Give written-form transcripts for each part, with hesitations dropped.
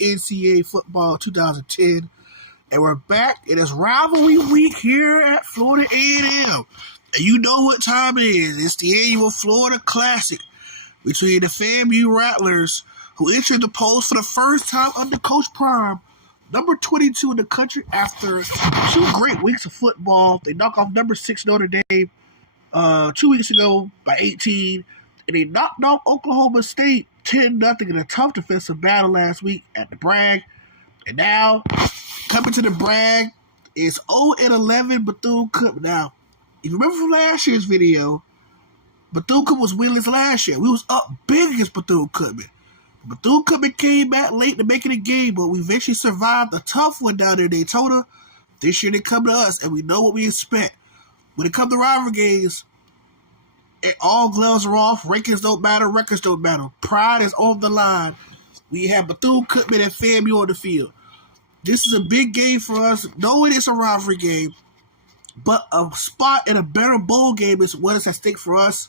NCAA football 2010. And we're back. It is rivalry week here at Florida A&M. And you know what time it is. It's the annual Florida Classic between the FAMU Rattlers, who entered the polls for the first time under Coach Prime, number 22 in the country after 2 great weeks of football. They knocked off number 6 Notre Dame 2 weeks ago by 18. And they knocked off Oklahoma State 10-0 in a tough defensive battle last week at the Bragg. And now, coming to the Bragg, is 0-11 Bethune-Cookman. Now, if you remember from last year's video, Bethune-Cookman was winless last year. We was up big against Bethune-Cookman. Bethune-Cookman came back late to make it a game, but we eventually survived a tough one down there in Daytona. This year they come to us, and we know what we expect. When it comes to rivalry games, all gloves are off. Rankings don't matter. Records don't matter. Pride is on the line. We have Bethune-Cookman and FAMU on the field. This is a big game for us, knowing it's a rivalry game, but a spot in a better bowl game is what is at stake for us.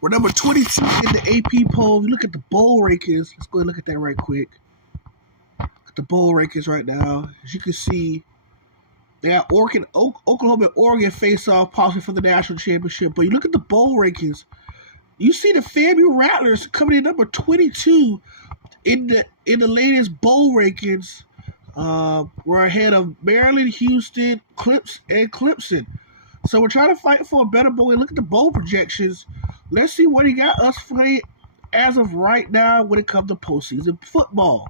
We're number 22 in the AP poll. You look at the bowl rankings. Let's go and look at that right quick. Look at the bowl rankings right now. As you can see, they got Oklahoma and Oregon face off possibly for the national championship. But you look at the bowl rankings, you see the FAMU Rattlers coming in number 22 in the latest bowl rankings. We're ahead of Maryland, Houston, Clemson. So we're trying to fight for a better bowl. And look at the bowl projections. Let's see what he got us playing as of right now when it comes to postseason football.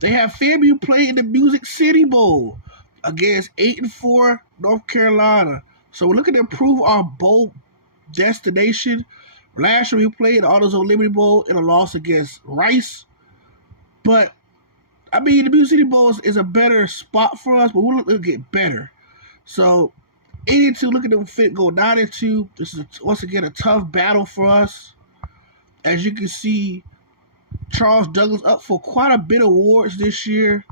They have FAMU playing in the Music City Bowl against 8-4 North Carolina. So we're looking to improve our bowl destination. Last year we played the AutoZone Liberty Bowl in a loss against Rice. But, I mean, the Music City Bowl is a better spot for us, but we're looking to get better. So, 8-2, look at them fit go 9-2. This is, once again, a tough battle for us. As you can see, Charles Douglas up for quite a bit of awards this year.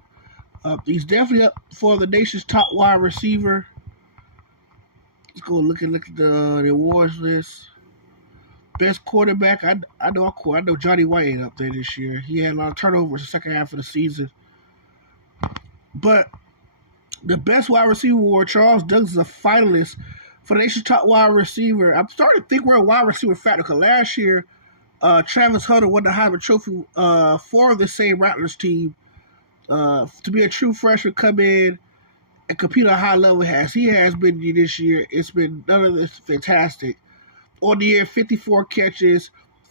He's definitely up for the nation's top wide receiver. Let's go look at the awards list. Best quarterback, I know Johnny White ain't up there this year. He had a lot of turnovers the second half of the season. But the best wide receiver award, Charles Douglas is a finalist for the nation's top wide receiver. I'm starting to think we're a wide receiver factor because last year, Travis Hunter won the Heisman Trophy for the same Rattlers team. To be a true freshman, come in and compete at a high level as he has been this year. It's been none of this fantastic. On the year, 54 catches,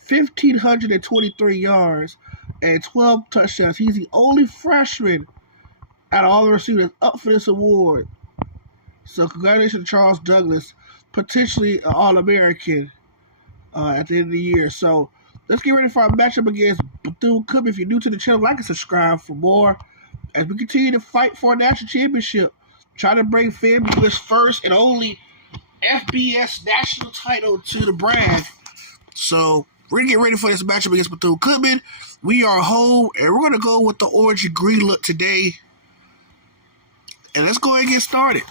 1,523 yards, and 12 touchdowns. He's the only freshman out of all the receivers up for this award. So congratulations to Charles Douglas, potentially an All-American at the end of the year. So let's get ready for our matchup against Bethune-Cookman. If you're new to the channel, like and subscribe for more as we continue to fight for a national championship. Try to bring FAMU's first and only FBS national title to the Bragg. So we're going to get ready for this matchup against Bethune-Cookman. We are home, and we're going to go with the orange and green look today. And let's go ahead and get started.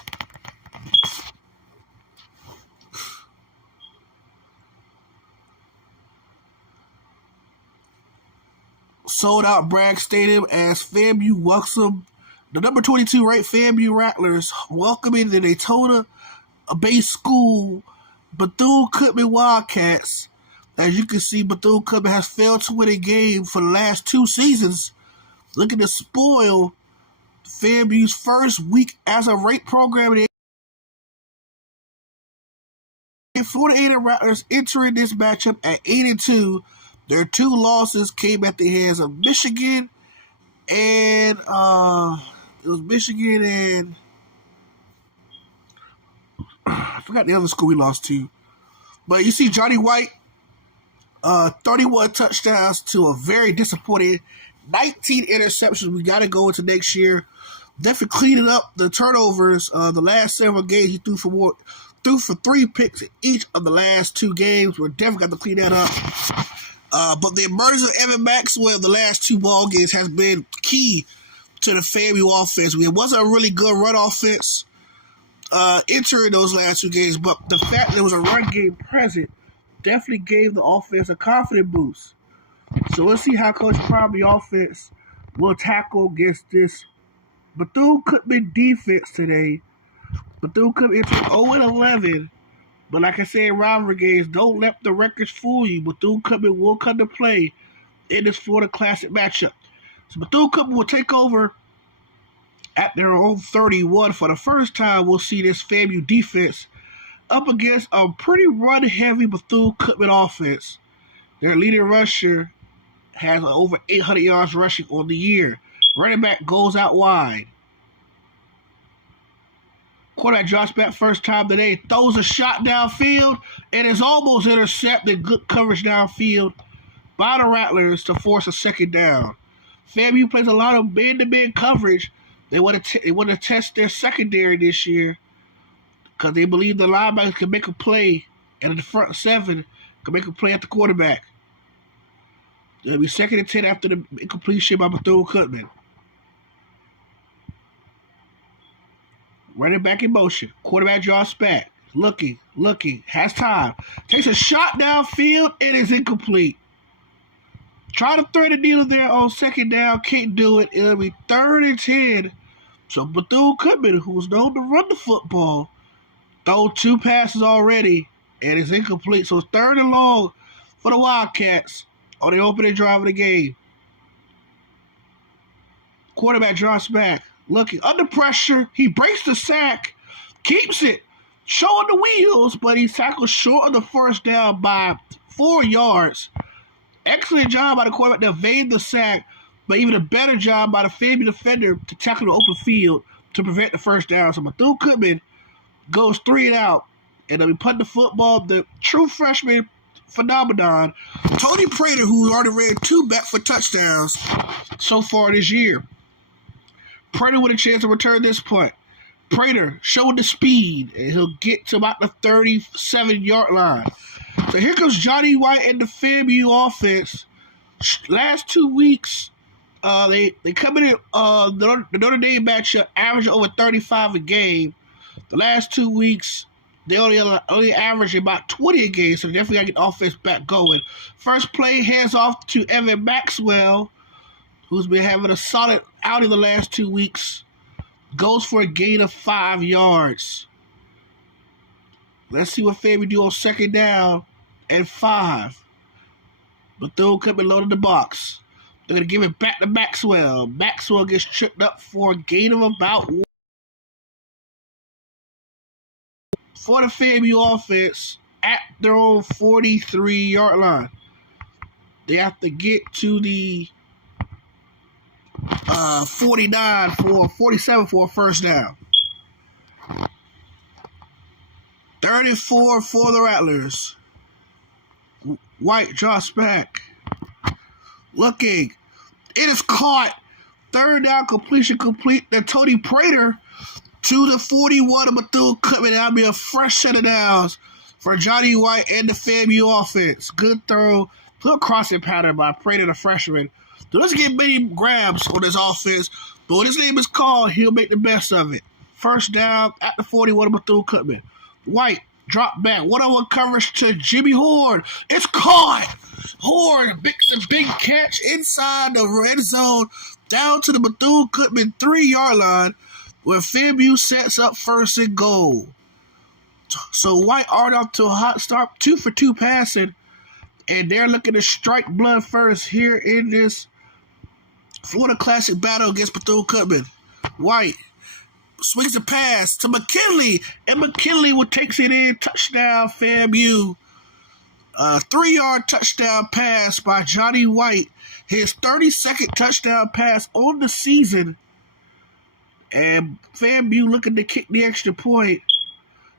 Sold out Bragg Stadium as FAMU welcome the number 22 ranked FAMU Rattlers welcoming the Daytona Bay School Bethune-Cookman Wildcats. As you can see, Bethune-Cookman has failed to win a game for the last 2 seasons, looking to spoil FAMU's first week as a ranked program. Florida A&M Rattlers entering this matchup at 8-2. Their 2 losses came at the hands of Michigan and I forgot the other school we lost to. But you see Johnny White, 31 touchdowns to a very disappointing 19 interceptions. We got to go into next year. Definitely cleaning up the turnovers. The last several games he threw for 3 picks in each of the last 2 games. We're definitely got to clean that up. But the emergence of Evan Maxwell the last 2 ball games has been key to the FAMU offense. It wasn't a really good run offense entering those last 2 games, but the fact that there was a run game present definitely gave the offense a confident boost. So let's see how Coach Prime the offense will tackle against this Bethune-Cookman defense today. Bethune-Cookman is 0-11. But like I said in rivalry games, don't let the records fool you. Bethune-Cookman will come to play in this Florida Classic matchup. So Bethune-Cookman will take over at their own 31. For the first time, we'll see this FAMU defense up against a pretty run-heavy Bethune-Cookman offense. Their leading rusher has over 800 yards rushing on the year. Running back goes out wide. Quarterback drops back first time today, throws a shot downfield, and is almost intercepted. Good coverage downfield by the Rattlers to force a second down. FAMU plays a lot of man-to-man coverage. They want to test their secondary this year because they believe the linebackers can make a play, and the front seven can make a play at the quarterback. It'll be 2nd and 10 after the incompletion by Bethune-Cookman. Running back in motion. Quarterback drops back. Looking. Has time. Takes a shot downfield and is incomplete. Try to thread the needle there on second down. Can't do it. It'll be 3rd and 10. So Bethune-Cookman, who's known to run the football, throw 2 passes already and is incomplete. So it's 3rd and long for the Wildcats on the opening drive of the game. Quarterback drops back. Looking under pressure, he breaks the sack, keeps it, showing the wheels, but he tackles short of the first down by 4 yards. Excellent job by the quarterback to evade the sack, but even a better job by the FAMU defender to tackle the open field to prevent the first down. So Bethune-Cookman goes 3 and out, and they'll be punting the football. The true freshman phenomenon, Tony Prater, who already ran 2 back for touchdowns so far this year. Prater with a chance to return this punt. Prater showing the speed, and he'll get to about the 37-yard line. So here comes Johnny White and the FAMU offense. Last 2 weeks, they come in the Notre Dame matchup, averaging over 35 a game. The last 2 weeks, they only average about 20 a game, so they definitely got to get the offense back going. First play, hands off to Evan Maxwell, who's been having a solid outing the last 2 weeks, goes for a gain of 5 yards. Let's see what FAMU do on second down and 5. Bethune-Cookman loaded the box. They're going to give it back to Maxwell. Maxwell gets tripped up for a gain of about 1. For the FAMU offense at their own 43-yard line. They have to get to the 47 for a first down. 3rd and 4 for the Rattlers. White drops back. Looking. It is caught. 3rd down, completion complete. Then Tony Prater to the 41 of Bethune-Cookman. That'll be a fresh set of downs for Johnny White and the FAMU offense. Good throw. Good crossing pattern by Prater, the freshman. So doesn't get many grabs on this offense, but when his name is called, he'll make the best of it. First down at the 41 of Bethune-Cookman. White drop back. 1-on-1 coverage to Jimmy Horn. It's caught. Horn makes a big catch inside the red zone down to the Bethune-Cookman 3-yard line where FAMU sets up 1st and goal. So White already off to a hot start, 2 for 2 passing, and they're looking to strike blood first here in this Florida Classic battle against Bethune-Cookman. White swings the pass to McKinley, and McKinley takes it in. Touchdown, FAMU. 3-yard touchdown pass by Johnny White. His 32nd touchdown pass on the season. And FAMU looking to kick the extra point.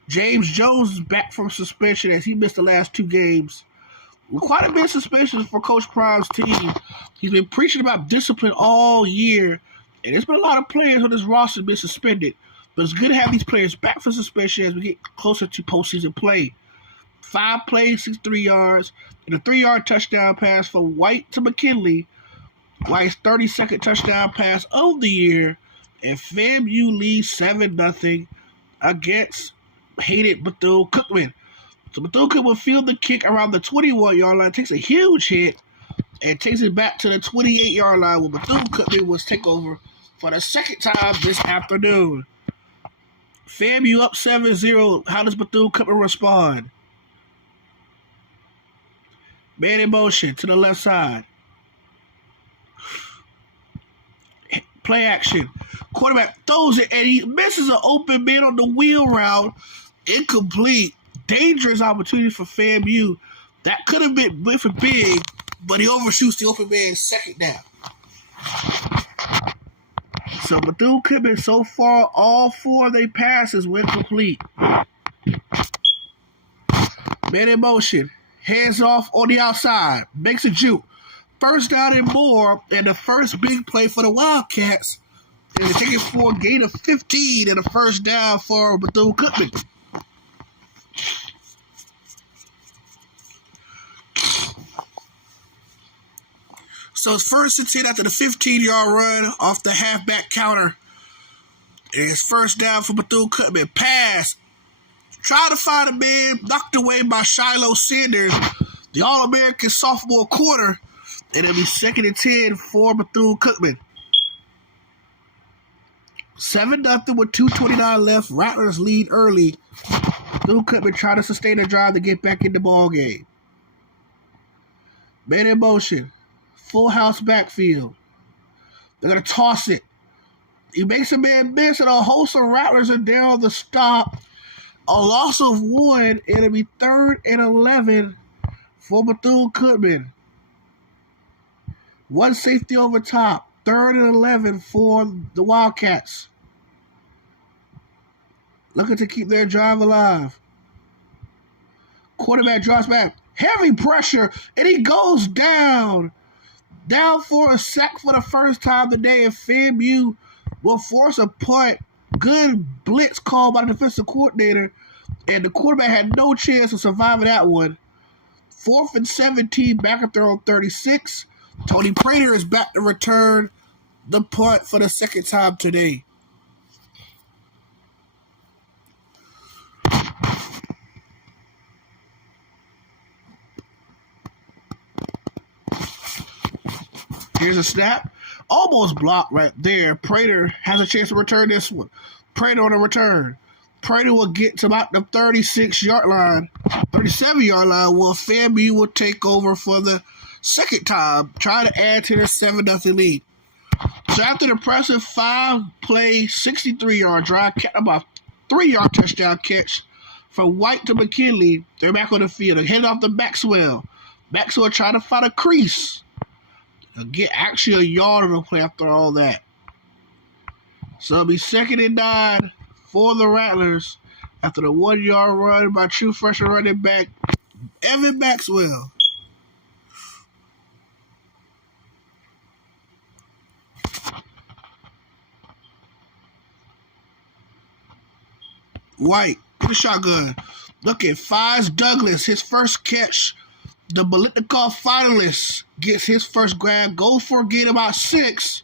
James Jones is back from suspension as he missed the last 2 games. Quite a bit of suspensions for Coach Prime's team. He's been preaching about discipline all year, and there's been a lot of players on this roster been suspended. But it's good to have these players back for suspension as we get closer to postseason play. 5 plays, 63 yards, and a 3-yard touchdown pass for White to McKinley. White's 32nd touchdown pass of the year, and FAMU leads 7-0 against hated Bethune-Cookman. So Bethune-Cookman will field the kick around the 21-yard line, takes a huge hit, and takes it back to the 28-yard line where Bethune-Cookman was take over for the second time this afternoon. FAMU up 7-0. How does Bethune-Cookman respond? Man in motion to the left side. Play action. Quarterback throws it, and he misses an open man on the wheel route. Incomplete. Dangerous opportunity for FAMU. That could have been for big, but he overshoots the open man second down. So Bethune-Cookman, so far, all 4 of their passes were complete. Man in motion. Hands off on the outside. Makes a juke. First down and more, and the first big play for the Wildcats. And they take it for a gain of 15 and a first down for Bethune-Cookman. So it's 1st and 10 after the 15-yard run off the halfback counter. And it's first down for Bethune-Cookman. Pass. Trying to find a man, knocked away by Shiloh Sanders, the All-American sophomore corner. And it'll be 2nd and 10 for Bethune-Cookman. 7-0 with 2:29 left. Rattlers lead early. Bethune-Cookman trying to sustain a drive to get back in the ball game. Man in motion. Full house backfield. They're going to toss it. He makes a man miss, and a host of Rattlers are there on the stop. A loss of 1. It'll be 3rd and 11 for Bethune-Cookman. 1 safety over top. 3rd and 11 for the Wildcats. Looking to keep their drive alive. Quarterback drops back. Heavy pressure, and he goes down. Down for a sack for the first time today, and FAMU will force a punt. Good blitz call by the defensive coordinator, and the quarterback had no chance of surviving that one. 4th and 17, back up there on 36. Tony Prater is back to return the punt for the second time today. Here's a snap. Almost blocked right there. Prater has a chance to return this one. Prater on a return. Prater will get to about the 37-yard line, while FAMU will take over for the second time, trying to add to their 7-0 lead. So after the impressive 5-play, 63-yard drive, about 3-yard touchdown catch from White to McKinley, they're back on the field. They're heading off to Maxwell. Maxwell trying to find a crease. They'll get actually a yard on the play after all that. So it'll be 2nd and 9 for the Rattlers after the 1-yard run by true freshman running back Evan Maxwell. White in the shotgun. Look at Fies Douglas, his first catch. The Bolitnikov finalist gets his first grab, goes for a gain about 6,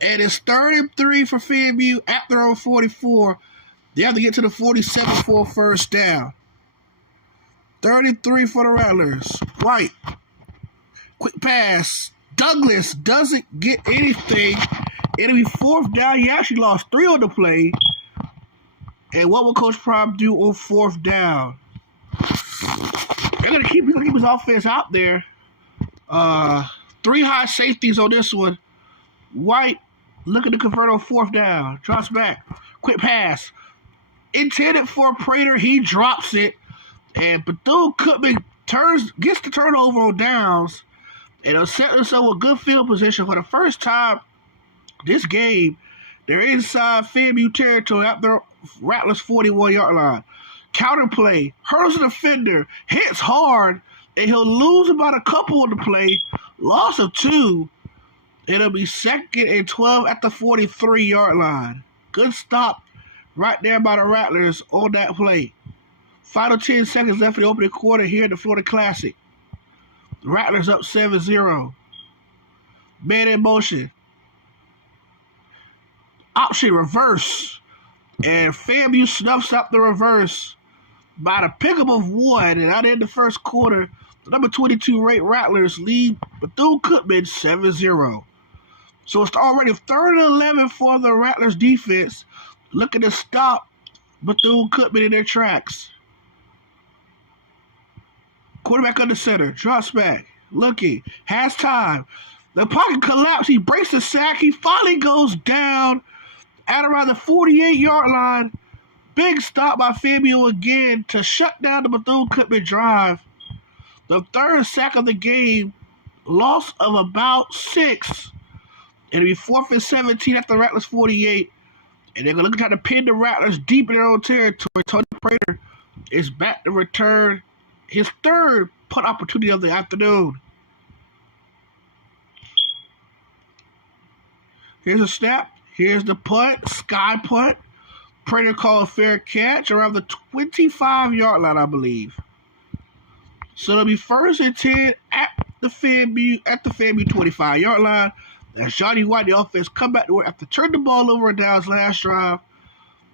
and it's 3rd and 3 for FAMU at their own 44. They have to get to the 47 for a first down. 3rd and 3 for the Rattlers. White, quick pass. Douglas doesn't get anything. It'll be 4th down. He actually lost 3 on the play. And what will Coach Prime do on 4th down? They're going to keep his offense out there. 3 high safeties on this one. White looking to convert on 4th down. Drops back. Quick pass. Intended for Prater. He drops it. And Bethune-Cookman gets the turnover on downs. And they'll set themselves a good field position for the first time this game. They're inside FAMU territory at the Rattlers 41-yard line. Counterplay, hurdles the defender, hits hard, and he'll lose about a couple on the play. Loss of 2. It'll be 2nd and 12 at the 43-yard line. Good stop right there by the Rattlers on that play. Final 10 seconds left in the opening quarter here at the Florida Classic. The Rattlers up 7-0. Man in motion. Option reverse. And FAMU snuffs up the reverse by the pickup of 1. And out in the first quarter, The number 22 ranked Rattlers lead Bethune-Cookman 7-0. So it's already 3rd and 11 for the Rattlers defense, looking to stop Bethune-Cookman in their tracks. Quarterback under center, drops back, looking, has time. The pocket collapse, he breaks the sack, he finally goes down at around the 48-yard line. Big stop by FAMU again to shut down the Bethune-Cookman drive. The 3rd sack of the game, loss of about 6. It'll be 4th and 17 at the Rattlers 48. And they're going to try to pin the Rattlers deep in their own territory. Tony Prater is back to return his 3rd punt opportunity of the afternoon. Here's a snap. Here's the punt. Sky punt. Prater called fair catch around the 25-yard line, I believe. So it'll be 1st and 10 at the FAMU 25-yard line. As Johnny White, the offense, come back to work after turning the ball over on Dow's last drive.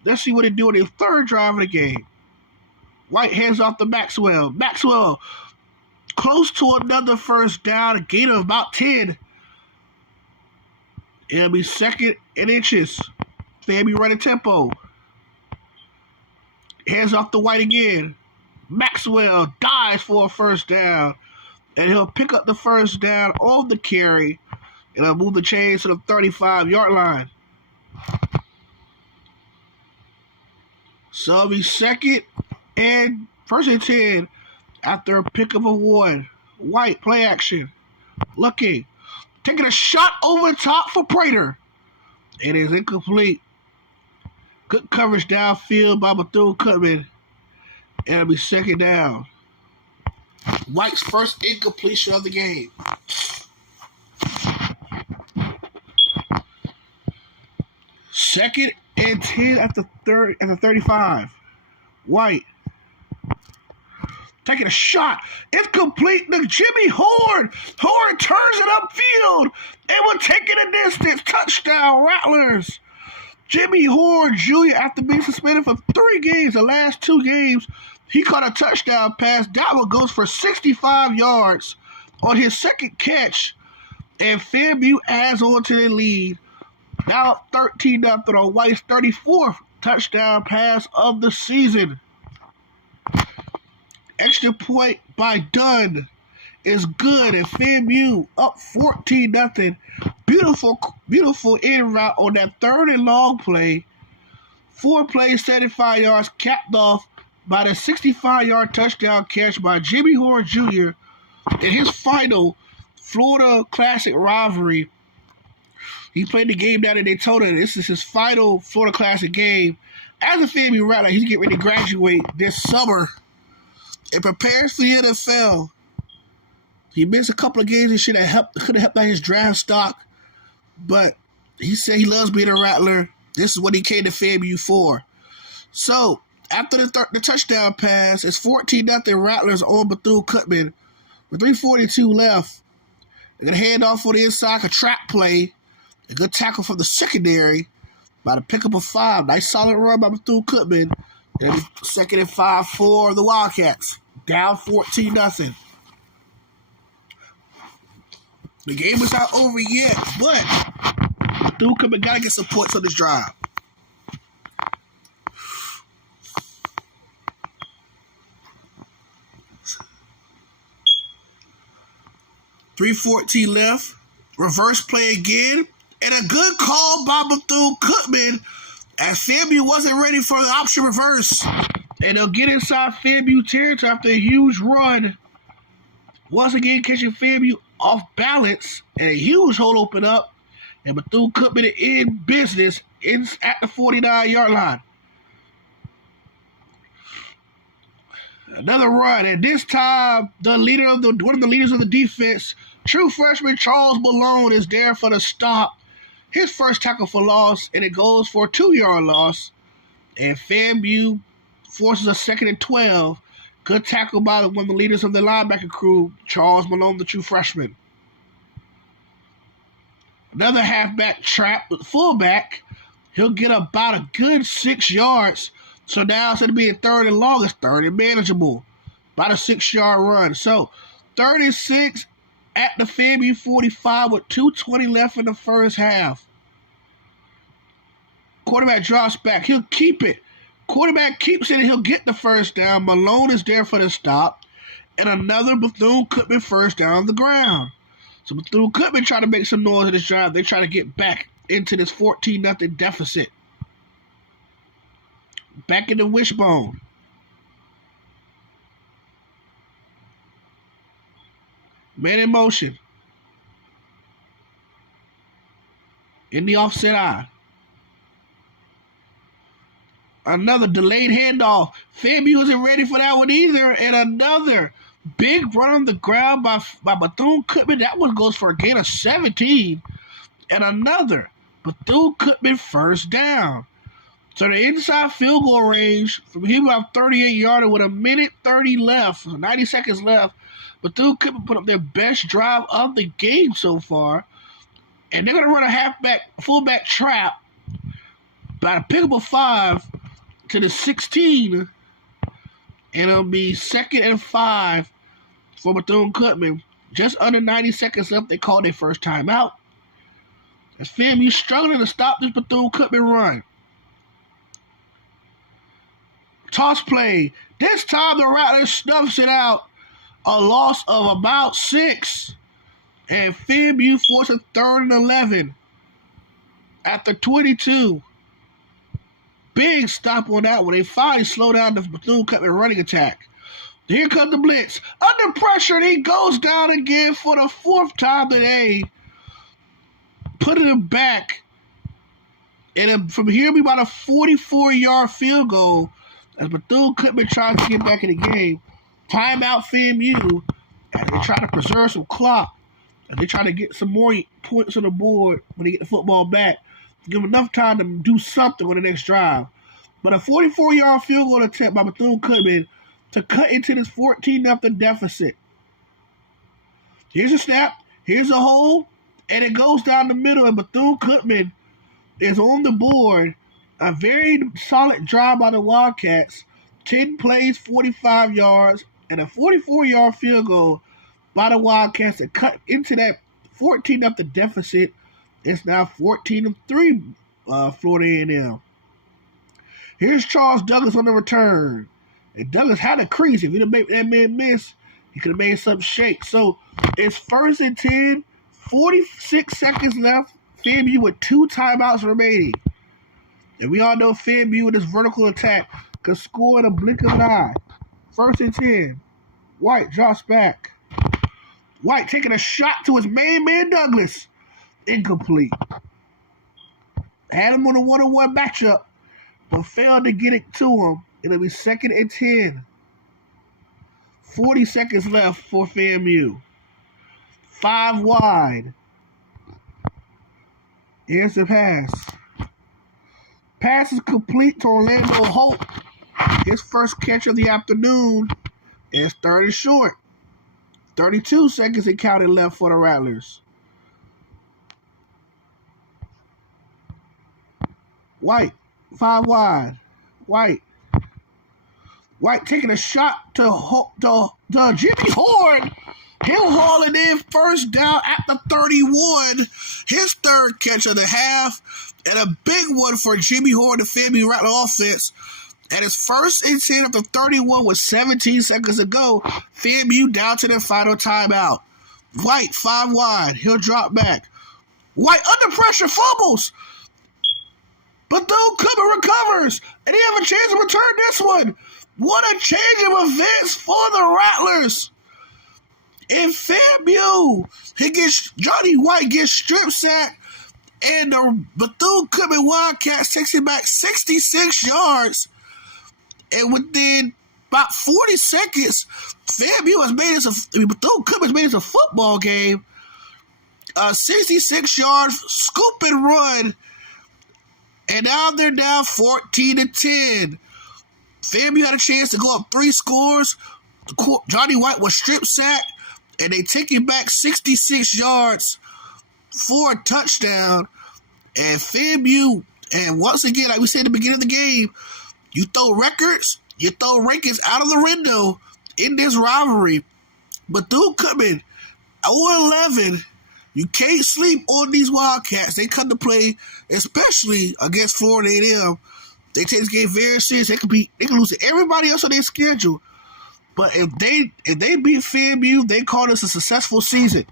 Let's see what they do on their 3rd drive of the game. White hands off to Maxwell. Maxwell close to another 1st down, a gain of about 10. It'll be 2nd and inches. FAMU running tempo. Hands off to White again. Maxwell dives for a 1st down. And he'll pick up the 1st down on the carry. And I'll move the chains to the 35-yard line. So it'll be 2nd and 1st and 10 after a pickup of 1. White, play action. Looking. Taking a shot over top for Prater. It is incomplete. Good coverage downfield by Bethune-Cookman. And it'll be 2nd down. White's 1st incompletion of the game. Second and 10 at the 35. White taking a shot. It's complete to Jimmy Horn. Horn turns it upfield and will take it a distance. Touchdown, Rattlers. Jimmy Horn Jr., after being suspended for 3 games, the last 2 games, he caught a touchdown pass. That one goes for 65 yards on his 2nd catch. And FAMU adds on to the lead. Now 13-0 on White's 34th touchdown pass of the season. Extra point by Dunn is good, and FAMU up 14-0. Beautiful in route on that 3rd and long play. 4 plays, 75 yards, capped off by the 65-yard touchdown catch by Jimmy Horn Jr. in his final Florida Classic rivalry. He played the game down in Daytona. This is his final Florida Classic game. As a FAMU Rattler, he's getting ready to graduate this summer and prepares for the NFL. He missed a couple of games and could have helped out his draft stock, but he said he loves being a Rattler. This is what he came to FAMU for. So, after the touchdown pass, it's 14-0 Rattlers on Bethune-Cookman with 3:42 left. They're going to hand off on the inside, a trap play. A good tackle from the secondary by the pickup of 5. Nice solid run by Bethune-Cookman. And 2nd and 5 for the Wildcats. Down 14-0. The game is not over yet, but Bethune-Cookman got to get some points on this drive. .314 left. Reverse play again. And a good call by Bethune-Cookman as FAMU wasn't ready for the option reverse. And they'll get inside FAMU territory after a huge run. Once again, catching FAMU off balance. And a huge hole open up. And Bethune-Cookman in business at the 49-yard line. Another run. And this time, one of the leaders of the defense, true freshman Charles Malone, is there for the stop. His first tackle for loss, and it goes for a 2-yard loss. And FAMU forces a 2nd and 12. Good tackle by one of the leaders of the linebacker crew, Charles Malone, the true freshman. Another halfback trap with fullback. He'll get about a good 6 yards. So now instead of being 3rd and long, it's 3rd and manageable. About a 6-yard run. So 36 at the FAMU 45 with 2:20 left in the first half. Quarterback drops back. He'll keep it. Quarterback keeps it and he'll get the first down. Malone is there for the stop. And another Bethune-Cookman first down on the ground. So Bethune-Cookman try to make some noise in this drive. They try to get back into this 14-0 deficit. Back in the wishbone. Man in motion. In the offset eye. Another delayed handoff. FAMU isn't ready for that one either. And another big run on the ground by Bethune-Cookman. That one goes for a gain of 17. And another Bethune-Cookman first down. So the inside field goal range from here about 38-yarder with 1:30 left, 90 seconds left. Bethune-Cookman put up their best drive of the game so far. And they're going to run a fullback trap. About a pick up of 5 to the 16. And it'll be 2nd and 5 for Bethune-Cookman. Just under 90 seconds left, they called their first timeout. As FAMU struggling to stop this Bethune-Cookman run. Toss play. This time the Rattlers snuffs it out. A loss of about 6. And FAMU forces 3rd and 11 at the 22. Big stop on that one. They finally slow down the Bethune-Cookman running attack. Here comes the blitz. Under pressure, and he goes down again for the 4th time today. Putting him back. And from here, we about a 44-yard field goal as Bethune-Cookman tries to get back in the game. Timeout FAMU, and they try to preserve some clock. And they try to get some more points on the board when they get the football back. Give them enough time to do something on the next drive. But a 44-yard field goal attempt by Bethune-Cookman to cut into this 14-0 deficit. Here's a snap. Here's a hole. And it goes down the middle. And Bethune-Cookman is on the board. A very solid drive by the Wildcats. 10 plays, 45 yards. And a 44-yard field goal by the Wildcats to cut into that 14-0 deficit. It's now 14-3, Florida A&M. Here's Charles Douglas on the return. And Douglas had a crease. If he didn't make that man miss, he could have made something shake. So it's 1st and 10, 46 seconds left. FAMU with 2 timeouts remaining. And we all know FAMU with this vertical attack could score in a blink of an eye. 1st and 10. White drops back. White taking a shot to his main man, Douglas. Incomplete. Had him on a 1-on-1 matchup, but failed to get it to him. It'll be 2nd and 10. 40 seconds left for FAMU. 5 wide. Here's the pass. Pass is complete to Orlando Holt. His first catch of the afternoon. It's 3rd and short. 32 seconds and counting left for the Rattlers. White, 5 wide. White taking a shot to Jimmy Horn. He'll haul it in first down at the 31. His 3rd catch of the half. And a big one for Jimmy Horn, the FAMU Rattler offense. And it's 1st and 10 at the 31 with 17 seconds to go. FAMU down to their final timeout. White, 5 wide. He'll drop back. White under pressure, fumbles. Bethune-Cookman recovers. And he have a chance to return this one. What a change of events for the Rattlers. And FAMU, Johnny White gets strip sacked. And the Bethune-Cookman Wildcats takes it back 66 yards. And within about 40 seconds, Bethune-Cookman has made this a football game. 66 yards, scoop and run. And now they're down 14-10. FAMU had a chance to go up 3 scores. Johnny White was strip sacked. And they take it back 66 yards for a touchdown. And FAMU, and once again, like we said at the beginning of the game, you throw records, you throw rankings out of the window in this rivalry. Bethune-Cookman, 0-11. You can't sleep on these Wildcats. They come to play, especially against Florida A&M. They take this game very serious. They can lose to everybody else on their schedule. But if they beat FAMU, they call this a successful season.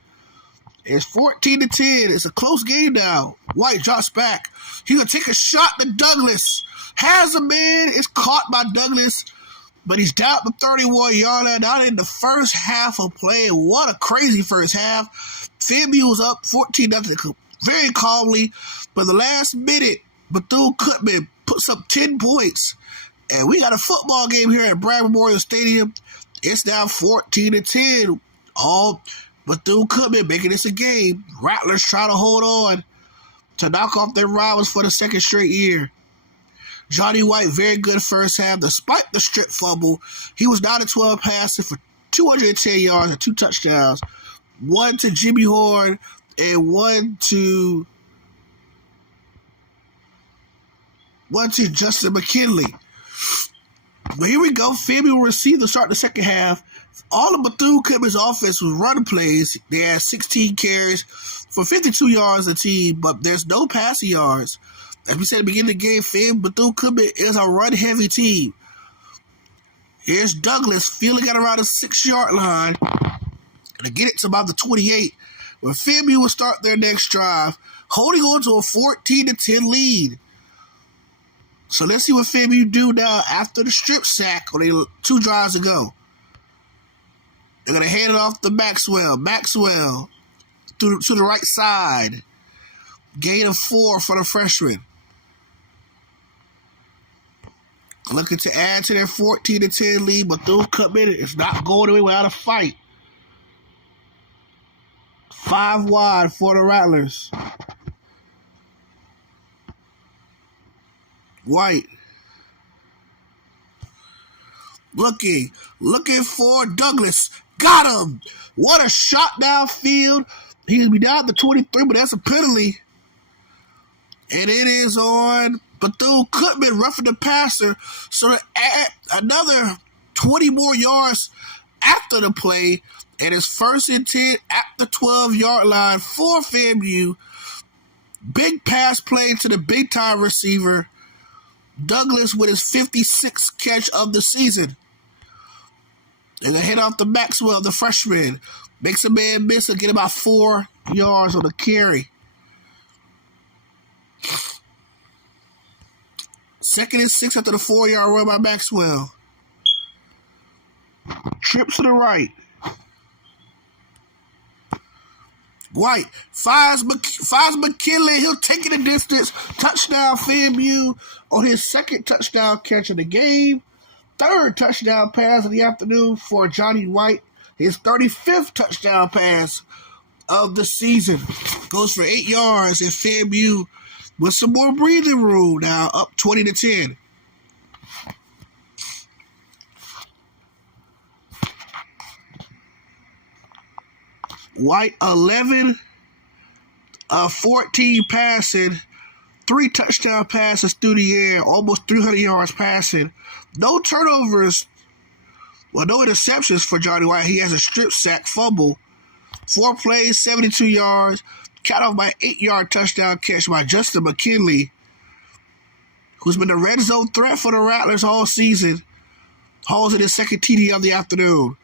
It's 14-10. It's a close game now. White drops back. He's gonna take a shot to Douglas. Has a man. It's caught by Douglas. But he's down the 31-yard line, down in the first half of play. What a crazy first half. FAMU was up 14-0 very calmly. But the last minute, Bethune-Cookman puts up 10 points. And we got a football game here at Bragg Memorial Stadium. It's now 14-10. All Bethune-Cookman making this a game. Rattlers try to hold on to knock off their rivals for the second straight year. Johnny White, very good first half. Despite the strip fumble, he was 9-12 passing for 210 yards and 2 touchdowns. One to Jimmy Horn and one to Justin McKinley. But here we go. FAMU will receive to start the second half. All of Bethune-Cookman's offense was running plays. They had 16 carries for 52 yards a team, but there's no passing yards. As we said at the beginning of the game, Bethune-Cookman is a run-heavy team. Here's Douglas feeling it around the 6-yard line. And to get it to about the 28, where FAMU will start their next drive, holding on to a 14-10 lead. So let's see what FAMU do now after the strip sack on 2 drives ago. They're going to hand it off to Maxwell. Maxwell to the right side. Gain of 4 for the freshman. Looking to add to their 14-10 lead, but Bethune-Cookman is not going away without a fight. 5 wide for the Rattlers. White. Looking for Douglas. Got him. What a shot downfield. He'll be down to 23, but that's a penalty. And it is on Bethune-Cookman roughing the passer. So to add another 20 more yards after the play, and it's 1st and 10 at the 12-yard line for FAMU. Big pass play to the big-time receiver, Douglas, with his 56th catch of the season. And they head off to Maxwell, the freshman. Makes a man miss and get about 4 yards on the carry. 2nd and 6 after the 4-yard run by Maxwell. Trips to the right. White fires McKinley. He'll take it a distance. Touchdown FAMU on his 2nd touchdown catch of the game. 3rd touchdown pass of the afternoon for Johnny White. His 35th touchdown pass of the season. Goes for 8 yards, and FAMU with some more breathing room now, up 20-10. White 11 14 passing, 3 touchdown passes through the air, almost 300 yards passing. No turnovers, no interceptions for Johnny White. He has a strip sack fumble. 4 plays, 72 yards, cut off by an 8-yard touchdown catch by Justin McKinley, who's been a red zone threat for the Rattlers all season. Hauls in his 2nd TD of the afternoon.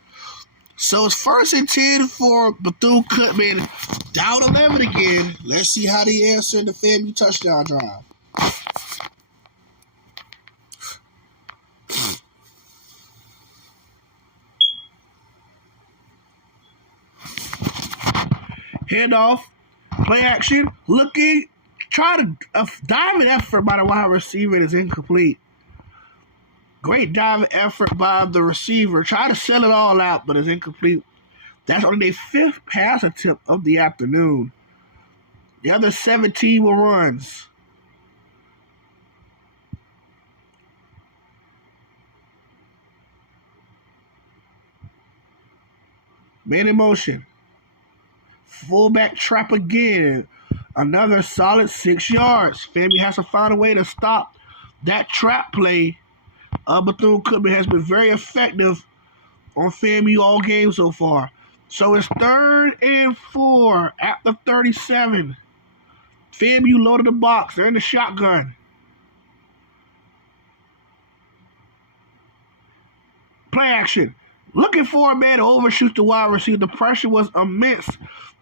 So it's 1st and 10 for Bethune-Cookman. Down 11 again. Let's see how they answer the FAMU touchdown drive. Handoff. Play action. Looking. Trying to diving effort by the wide receiver is incomplete. Great diving effort by the receiver. Try to sell it all out, but it's incomplete. That's only their 5th pass attempt of the afternoon. The other 17 were runs. Man in motion. Fullback trap again. Another solid 6 yards. FAMU has to find a way to stop that trap play. Bethune-Cookman has been very effective on FAMU all game so far. So it's 3rd and 4 at the 37. FAMU loaded the box. They're in the shotgun. Play action. Looking for a man to overshoot the wide receiver. The pressure was immense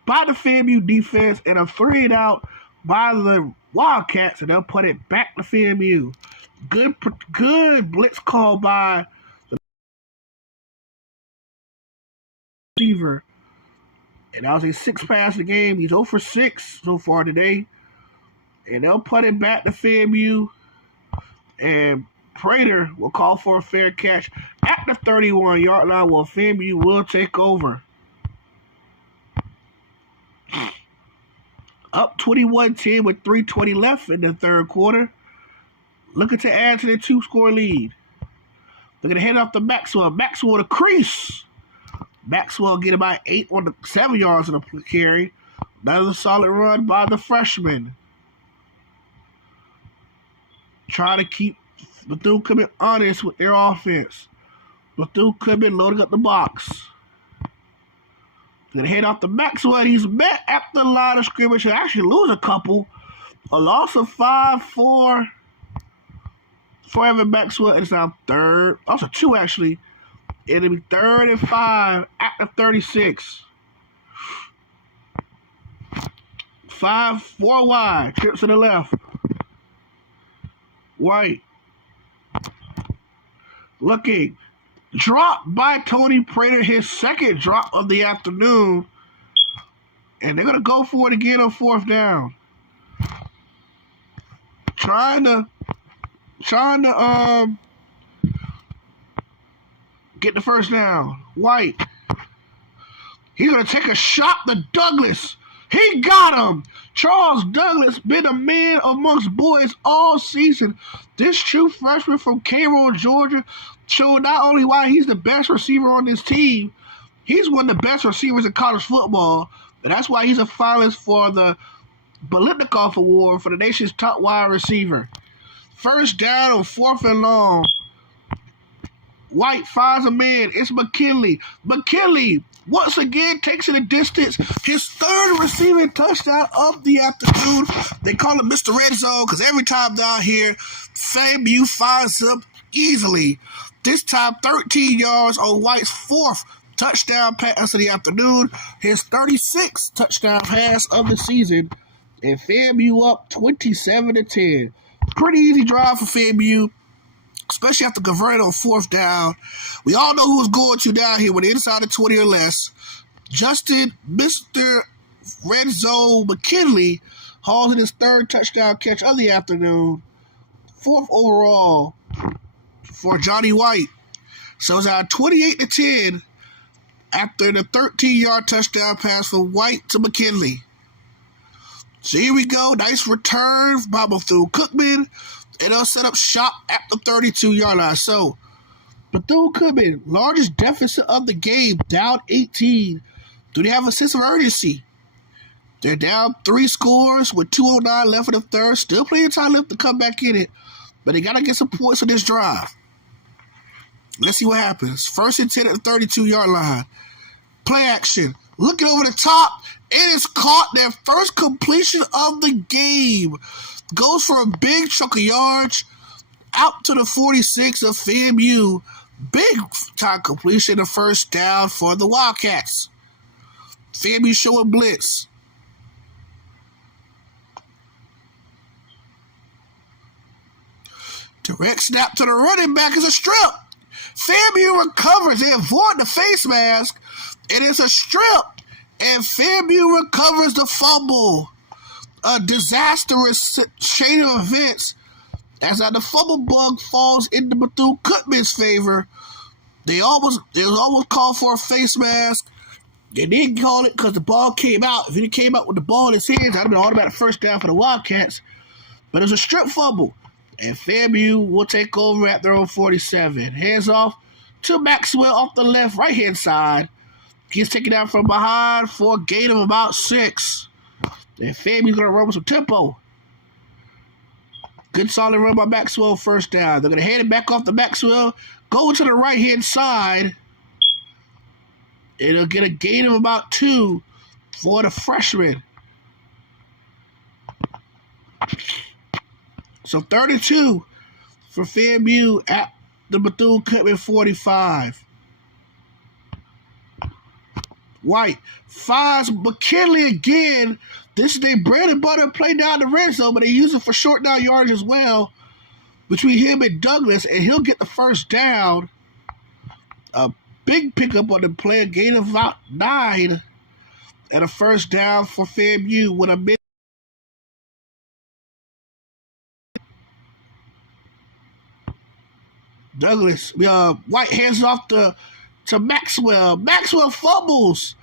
by the FAMU defense, and a 3-and-out by the Wildcats, and they'll put it back to FAMU. Good blitz call by the receiver. And that was his 6th pass of the game. He's 0 for 6 so far today. And they'll put it back to FAMU. And Prater will call for a fair catch at the 31-yard line, while FAMU will take over. Up 21-10 with 3:20 left in the third quarter. Looking to add to the 2-score lead. They're going to hand off to Maxwell. Maxwell to crease. Maxwell get about 7 yards on the carry. Another solid run by the freshman. Trying to keep Bethune coming honest with their offense. Bethune coming loading up the box. Gonna head off to Maxwell. He's met at the line of scrimmage. He'll actually lose a couple. A loss of 5 for Evan Maxwell. And it's now 3rd. Also 2 actually. It'll be 3rd and 5 at the 36. 4 wide. Trips to the left. White. Looking. Drop by Tony Prater, his 2nd drop of the afternoon. And they're going to go for it again on 4th down. Trying to get the first down. White. He's going to take a shot to Douglas. He got him. Charles Douglas been a man amongst boys all season. This true freshman from Cairo, Georgia, showed not only why he's the best receiver on this team, he's one of the best receivers in college football. And that's why he's a finalist for the Bolitnikoff Award for the nation's top wide receiver. First down on 4th and long. White finds a man. It's McKinley. McKinley once again takes it a distance. His 3rd receiving touchdown of the afternoon. They call him Mr. Red Zone because every time down here, FAMU finds him easily. This time, 13 yards on White's 4th touchdown pass of the afternoon. His 36th touchdown pass of the season. And FAMU up 27-10. Pretty easy drive for FAMU, especially after converting on 4th down. We all know who's going to down here with inside of 20 or less. Justin, Mr. Red Zone McKinley, hauls in his 3rd touchdown catch of the afternoon. 4th overall for Johnny White. So it's now 28-10 after the 13-yard touchdown pass from White to McKinley. So here we go. Nice return by Bethune-Cookman. And they'll set up shop at the 32-yard line. So, Bethune-Cookman, largest deficit of the game, down 18. Do they have a sense of urgency? They're down 3 scores with 2:09 left in the third. Still plenty of time left to come back in it. But they got to get some points on this drive. Let's see what happens. 1st and 10 at the 32-yard line. Play action. Looking over the top. It is caught. Their first completion of the game. Goes for a big chunk of yards out to the 46 of FAMU. Big time completion, a first down for the Wildcats. FAMU showing blitz. Direct snap to the running back is a strip. FAMU recovers. They avoid the face mask. It is a strip. And FAMU recovers the fumble. A disastrous chain of events as the fumble bug falls into Bethune-Cookman's favor. It was almost called for a face mask. They didn't call it because the ball came out. If he came out with the ball in his hands, that would have been an automatic first down for the Wildcats. But it was a strip fumble. And FAMU will take over at their own 47. Hands off to Maxwell off the left, right-hand side. Gets taken down from behind for a gain of about 6. And FAMU's going to run with some tempo. Good solid run by Maxwell, first down. They're going to hand it back off to Maxwell. Go to the right-hand side. It'll get a gain of about 2 for the freshman. So 32 for FAMU at the Bethune-Cookman 45. White finds McKinley again. This is their bread and butter play down the red zone, but they use it for short down yardage as well between him and Douglas, and he'll get the first down. A big pickup on the play, a gain of about 9, and a first down for FAMU with a minute. Douglas, White hands off to Maxwell. Maxwell fumbles,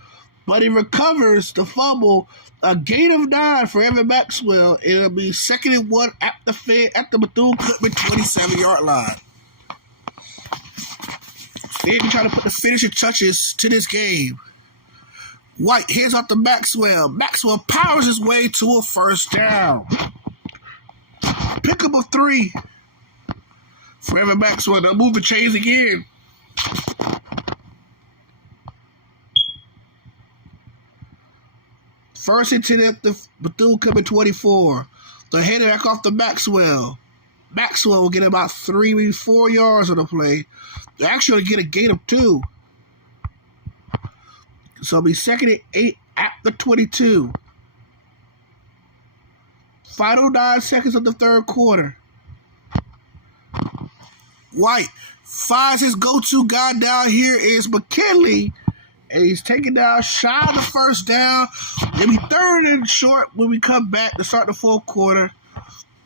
but he recovers the fumble. A gain of 9 for Evan Maxwell. It'll be 2nd and 1 at the Bethune-Cookman 27-yard line. They've been trying to put the finishing touches to this game. White hands off to Maxwell. Maxwell powers his way to a first down. Pickup of 3 for Evan Maxwell. They'll move the chains again. First and 10 at the Bethune-Cookman 24. They'll hand it back off to Maxwell. Maxwell will get about 3, maybe 4 yards on the play. They actually get a gain of 2. So it'll be 2nd and 8 at the 22. Final 9 seconds of the third quarter. White finds his go-to guy down here is McKinley. And he's taken down shy of the first down. It'll be 3rd and short when we come back to start the fourth quarter.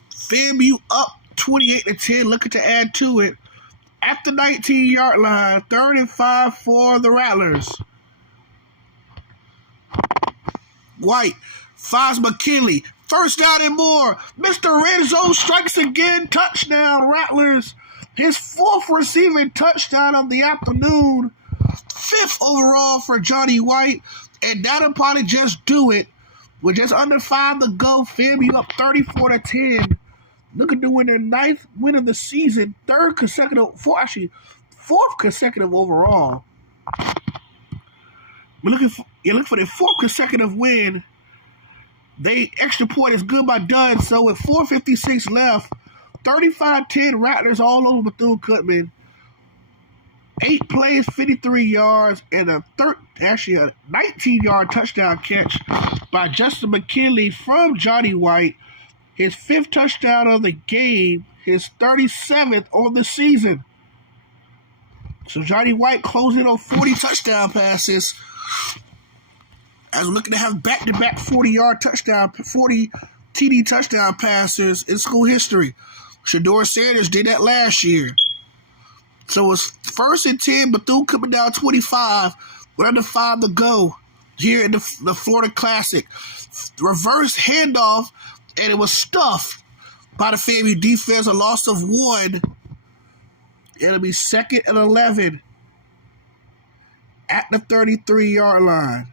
FAMU up 28-10, looking to add to it. At the 19-yard line, 3rd and 5 for the Rattlers. White finds McKinley. First down and more. Mr. Red Zone strikes again. Touchdown, Rattlers. His 4th receiving touchdown of the afternoon. 5th overall for Johnny White. And that'll probably just do it. With just under 5 to go, FAMU up 34-10. Looking to win their 9th win of the season. 4th consecutive overall. We're looking for their 4th consecutive win. They extra point is good by Dunn. So with 4:56 left, 35-10 Rattlers all over Bethune-Cookman. 8 plays, 53 yards, and a 19-yard touchdown catch by Justin McKinley from Johnny White. His 5th touchdown of the game, his 37th on the season. So Johnny White closing on 40 touchdown passes. As we're looking to have back-to-back 40 TD touchdown passes in school history. Shador Sanders did that last year. So it's 1st and 10, Bethune coming down 25 with under 5 to go here in the Florida Classic. Reverse handoff, and it was stuffed by the FAMU defense, a loss of 1. It'll be 2nd and 11 at the 33-yard line.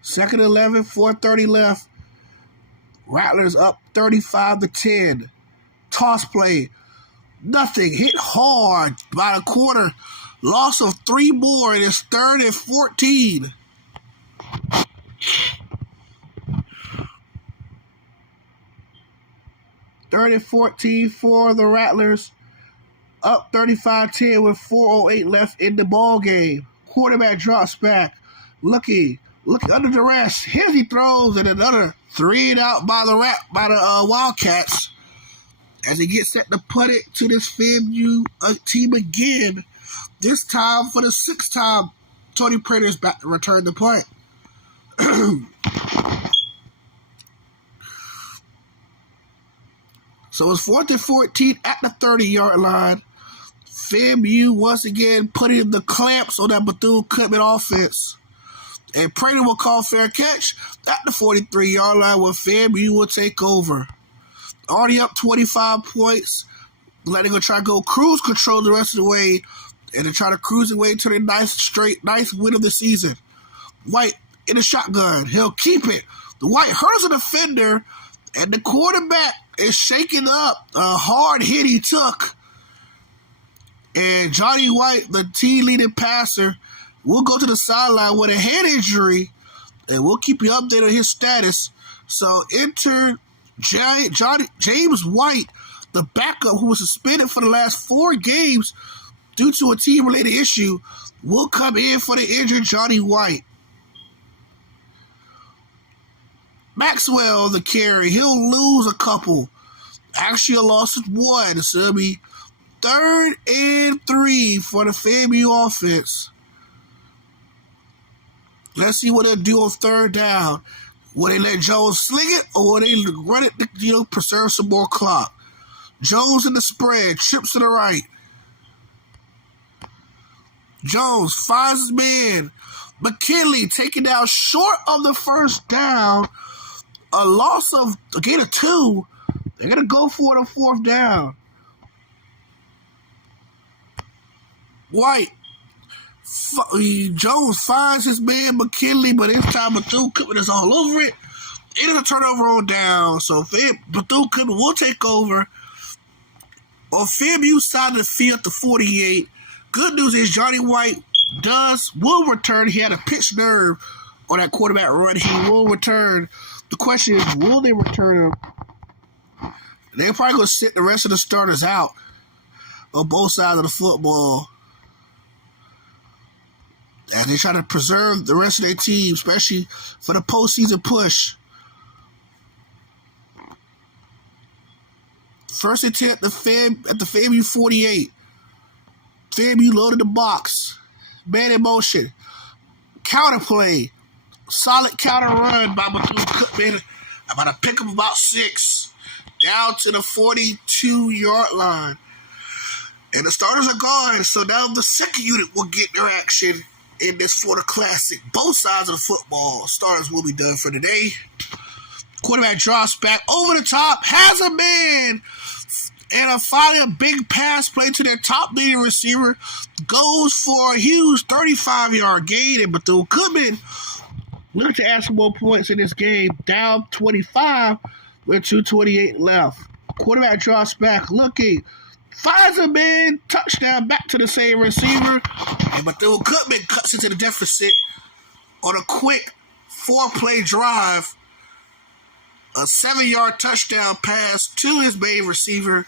Second 11, 4:30 left. Rattlers up 35-10. Toss play. Nothing. Hit hard by a quarter. Loss of 3 more, and it's 3rd and 14. Third and 14 for the Rattlers. Up 35-10 with 4:08 left in the ball game. Quarterback drops back. Looking under duress. Here he throws, and another 3 and out by the Wildcats as he gets set to punt it to this FAMU team again. This time for the 6th time, Tony Prater's back to return the punt. So it's 4th and 14 at the 30-yard line. FAMU once again putting the clamps on that Bethune-Cookman offense. And Prater will call fair catch at the 43-yard line where FAMU will take over. Already up 25 points. Letting go try to go cruise control the rest of the way. And they try to cruise away to their ninth win of the season. White in a shotgun. He'll keep it. The White hurdles a defender. And the quarterback is shaking up a hard hit he took. And Johnny White, the team leading passer, will go to the sideline with a head injury, and we'll keep you updated on his status. So enter James White, the backup who was suspended for the last 4 games due to a team-related issue, will come in for the injured Johnny White. Maxwell, the carry, he'll lose a couple. Actually, a loss of 1, so it'll be 3rd and 3 for the FAMU offense. Let's see what they'll do on 3rd down. Will they let Jones sling it, or will they run it to, preserve some more clock? Jones in the spread, trips to the right. Jones finds his man. McKinley taken down short of the 1st down. A loss of a gain of 2. They're going to go for the 4th down. White. Jones finds his man McKinley, but this time Bethune is all over it. It is a turnover on down, so Bethune will take over. On FAMU side of the field, the 48. Good news is Johnny White will return. He had a pinched nerve on that quarterback run. He will return. The question is, will they return him? They're probably going to sit the rest of the starters out on both sides of the football as they try to preserve the rest of their team, especially for the postseason push. First attempt at the FAMU 48. FAMU loaded the box. Man in motion. Counter play. Solid counter run by Bethune. About to pick up about 6. Down to the 42-yard line. And the starters are gone, so now the second unit will get their action in this Florida Classic. Both sides of the football. Starters will be done for today. Quarterback drops back over the top, has a man, and finally a big pass play to their top leading receiver. Goes for a huge 35-yard gain, and Bethune looking to add some more points in this game. Down 25 with 2:28 left. Quarterback drops back, looking, finds a man, touchdown back to the same receiver, and Bethune cuts into the deficit on a quick 4-play drive. A 7-yard touchdown pass to his main receiver.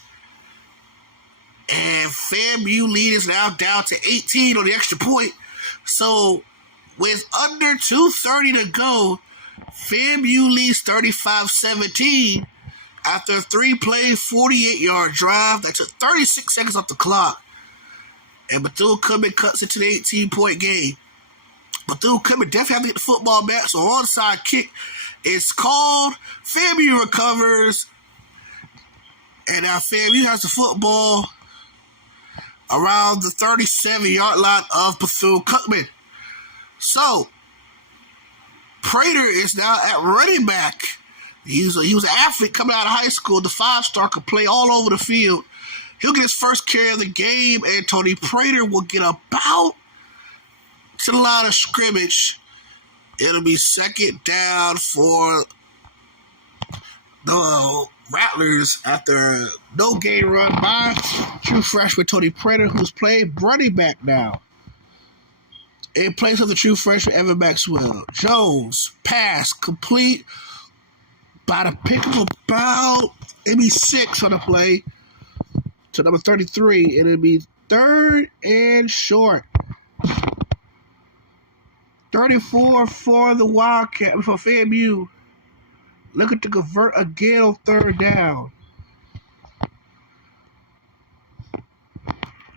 And FAMU lead is now down to 18 on the extra point. So with under 2:30 to go, FAMU leads 35-17 after a 3-play, 48-yard drive that took 36 seconds off the clock. And Bethune cuts into the 18-point game. Bethune definitely have to get the football back, so onside kick is called. FAMU recovers, and now FAMU has the football around the 37-yard line of Bethune-Cookman. So, Prater is now at running back. He was an athlete coming out of high school. The 5-star could play all over the field. He'll get his first carry of the game, and Tony Prater will get about to the line of scrimmage. It'll be 2nd down for the Rattlers after no gain run by true freshman Tony Prater, who's playing running back now. In place of the true freshman Evan Maxwell. Jones, pass, complete by the pick of about maybe 6 on the play to number 33. It'll be 3rd and short. 34 for the Wildcat, for FAMU. Looking to convert again on 3rd down.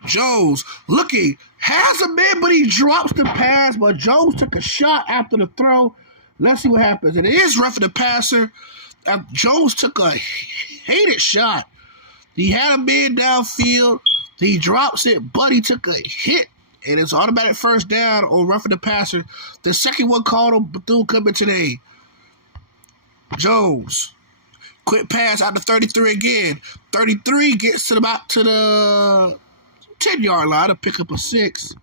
Jones looking, has a man, but he drops the pass. But Jones took a shot after the throw. Let's see what happens. And it is roughing the passer. Jones took a hated shot. He had a man downfield. He drops it, but he took a hit. And it's automatic 1st down on roughing the passer. The second one called on Bethune today. Jones. Quick pass out to 33 again. 33 gets to the 10-yard line to pick up a 6.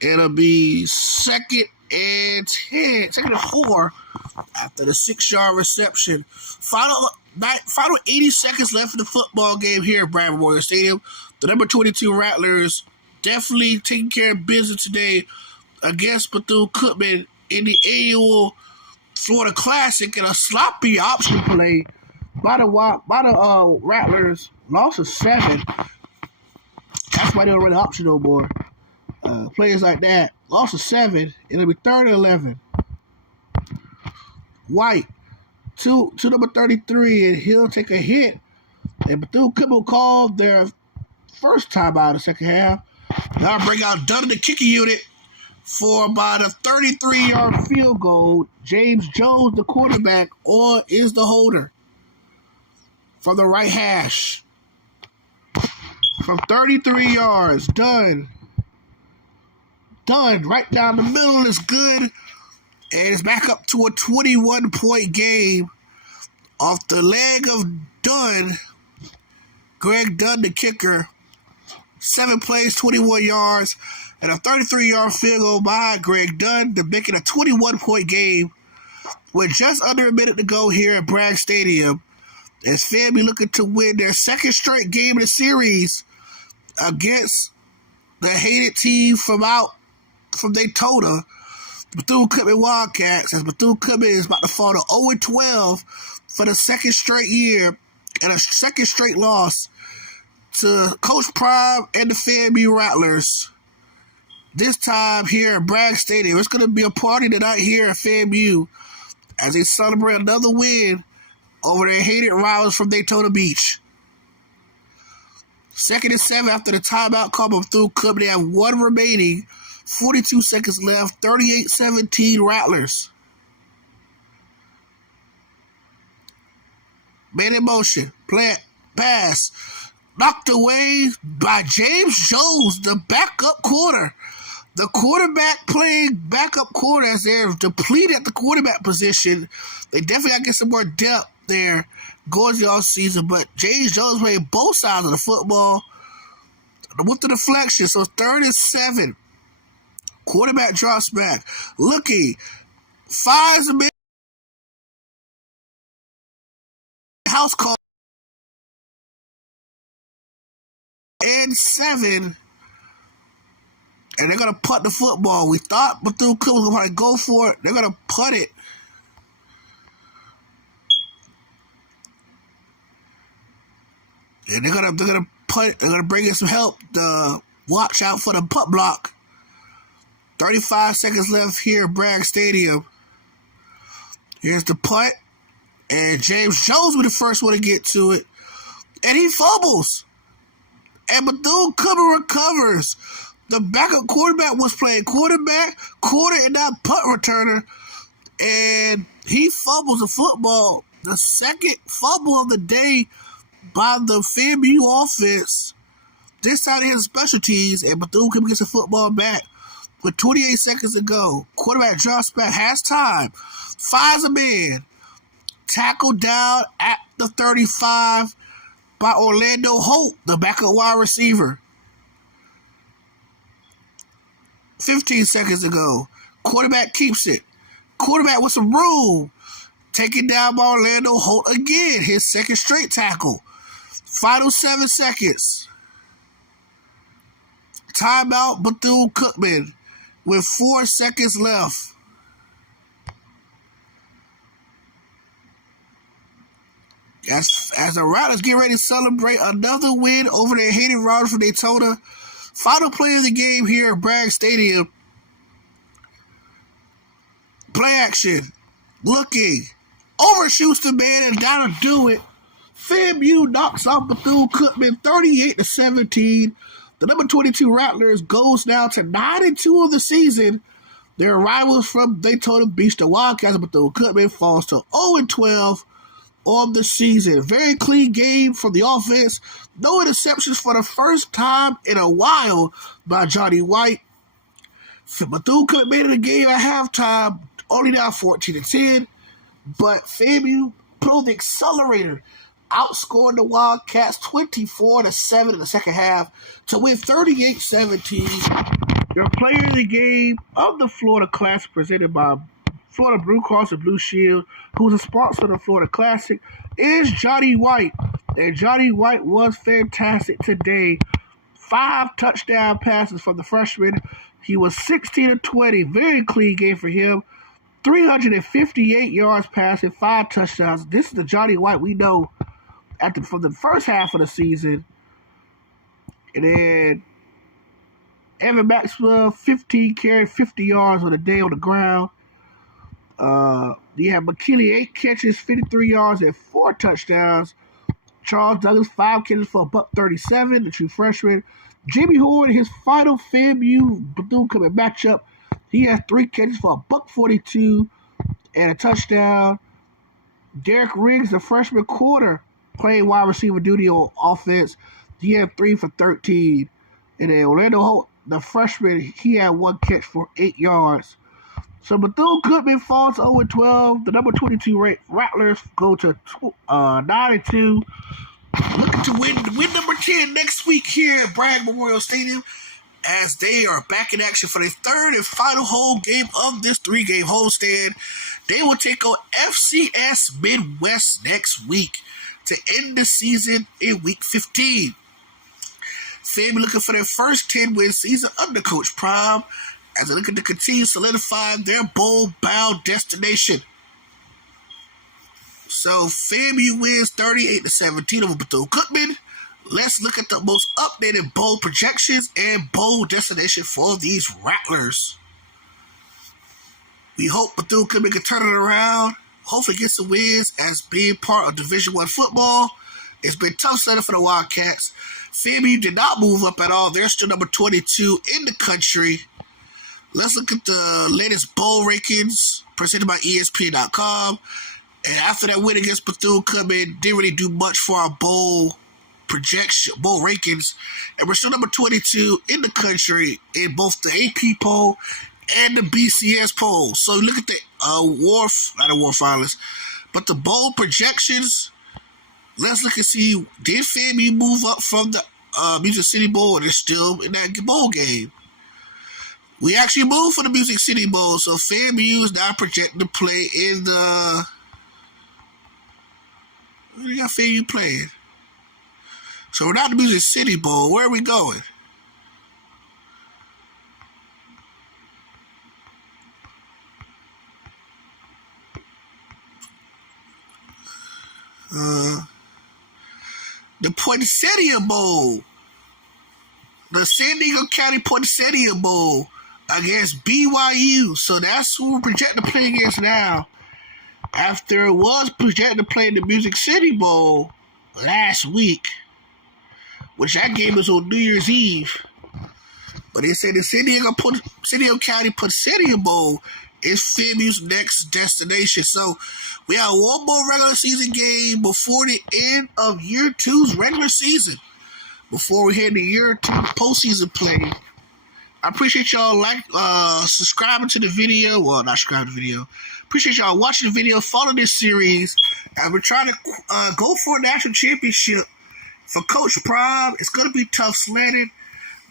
It'll be 2nd and 10. 2nd and 4 after the 6-yard reception. Final 80 seconds left in the football game here at Brad Memorial Stadium. The number 22 Rattlers definitely taking care of business today against Bethune-Cookman in the annual Florida Classic in a sloppy option play by the Rattlers. Loss of 7. That's why they don't run the option no more. Players like that. Loss of 7. It'll be 3rd and 11. White to number 33, and he'll take a hit. And Bethune-Cookman called their first time out of the second half. Now bring out Dunn in the kicking unit for about a 33-yard field goal. James Jones, the quarterback, or is the holder from the right hash. From 33 yards, Dunn right down the middle is good. And it's back up to a 21-point game off the leg of Dunn. Greg Dunn, the kicker. 7 plays, 21 yards, and a 33-yard field goal by Greg Dunn to make it a 21-point game with just under a minute to go here at Bragg Stadium. As FAMU looking to win their second straight game of the series against the hated team from Daytona, Bethune-Cookman Wildcats, as Bethune-Cookman is about to fall to 0-12 for the second straight year and a second straight loss to Coach Prime and the FAMU Rattlers. This time here at Bragg Stadium. It's going to be a party tonight here at FAMU as they celebrate another win over their hated rivals from Daytona Beach. 2nd and 7 after the timeout call by Bethune-Cookman. They have 1 remaining. 42 seconds left. 38-17 Rattlers. Man in motion. Pass. Knocked away by James Jones, the backup corner. The quarterback playing backup corner as they're depleted at the quarterback position. They definitely got to get some more depth there going to the offseason. But James Jones playing both sides of the football with the deflection. So 3rd and 7. Quarterback drops back. Looking. Finds a man. House call. And 7. And they're going to punt the football. We thought Bethune-Cookman was going to go for it. They're going to punt it. And they're gonna punt. They're gonna bring in some help. Watch out for the punt block. 35 seconds left here at Bragg Stadium. Here's the punt, and James Jones will be the first one to get to it, and he fumbles. And Bethune-Cookman recovers. The backup quarterback was playing quarterback, corner, and now punt returner, and he fumbles the football. The second fumble of the day by the FAMU offense. This time they have specialties, and Bethune-Cookman gets the football back with 28 seconds to go. Quarterback drops back, has time, finds a man. Tackled down at the 35 by Orlando Holt, the backup wide receiver. 15 seconds to go. Quarterback keeps it. Quarterback with some room. Taken down by Orlando Holt again. His second straight tackle. Final 7 seconds. Timeout Bethune-Cookman with 4 seconds left. As the Rattlers get ready to celebrate another win over their hated rivals from Daytona. Final play of the game here at Bragg Stadium. Play action. Looking. Overshoots the man and down to do it. FAMU knocks off Bethune-Cookman 38-17. The number 22 Rattlers goes now to 9-2 of the season. Their rivals from Daytona Beach, the Wildcats of Bethune-Cookman, falls to 0-12 on the season. Very clean game from the offense. No interceptions for the first time in a while by Johnny White. Bethune-Cookman made it a game at halftime, only now 14-10. But FAMU pulled the accelerator, outscored the Wildcats 24-7 in the second half to win 38-17. Your player of the game of the Florida Classic presented by Florida Blue Cross and Blue Shield, who's a sponsor of the Florida Classic, is Johnny White. And Johnny White was fantastic today. 5 touchdown passes from the freshman. He was 16 of 20. Very clean game for him. 358 yards passing, 5 touchdowns. This is the Johnny White we know from the first half of the season. And then Evan Maxwell, 15 carries, 50 yards on the day on the ground. You have McKinley, 8 catches, 53 yards, and 4 touchdowns. Charles Douglas, 5 catches for $137, the true freshman. Jimmy Horn, his final FAMU Bethune coming matchup, he has 3 catches for $142 and a touchdown. Derek Riggs, the freshman quarter, playing wide receiver duty on offense. He had 3 for 13. And then Orlando Holt, the freshman, he had 1 catch for 8 yards. So Bethune-Cookman falls to 0-12. The number 22 ranked Rattlers go to 9-2. Looking to win number 10 next week here at Bragg Memorial Stadium, as they are back in action for their third and final home game of this 3-game homestand. They will take on FCS Midwest next week to end the season in week 15. FAMU looking for their first 10-win season under Coach Prime, as they look to continue solidifying their bowl-bound destination. So FAMU wins 38-17 over Bethune-Cookman. Let's look at the most updated bowl projections and bowl destination for these Rattlers. We hope Bethune-Cookman can turn it around, hopefully get some wins as being part of Division I football. It's been tough sledding for the Wildcats. FAMU did not move up at all. They're still number 22 in the country. Let's look at the latest bowl rankings presented by ESPN.com. And after that win against Bethune-Cookman, didn't really do much for our bowl rankings. And we're still number 22 in the country in both the AP poll and the BCS poll. So look at the not a war finalists, but the bowl projections. Let's look and see, did FAMU move up from the Music City Bowl, or they're still in that bowl game? We actually moved for the Music City Bowl, so FAMU is now projected to play in the... Where do you got FAMU playing? So we're not in the Music City Bowl. Where are we going? The Poinsettia Bowl. The San Diego County Poinsettia Bowl against BYU. So that's who we're projected to play against now. After it was projected to play in the Music City Bowl last week, which that game was on New Year's Eve. But they say the San Diego County Poinsettia Bowl is FAMU's next destination. So we have one more regular season game before the end of year 2's regular season, before we head to year 2 postseason play. I appreciate y'all subscribing to the video. Well, not subscribing to the video. Appreciate y'all watching the video, following this series. And we're trying to go for a national championship for Coach Prime. It's going to be tough sledding,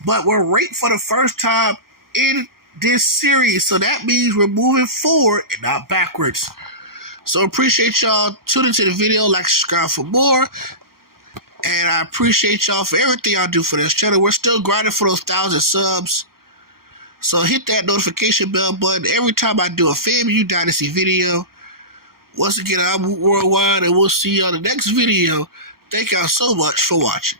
but we're ranked for the first time in this series. So that means we're moving forward and not backwards. So appreciate y'all tuning to the video. Like, subscribe for more. And I appreciate y'all for everything y'all do for this channel. We're still grinding for those 1,000 subs. So hit that notification bell button every time I do a FAMU Dynasty video. Once again, I'm Worldwide, and we'll see you on the next video. Thank y'all so much for watching.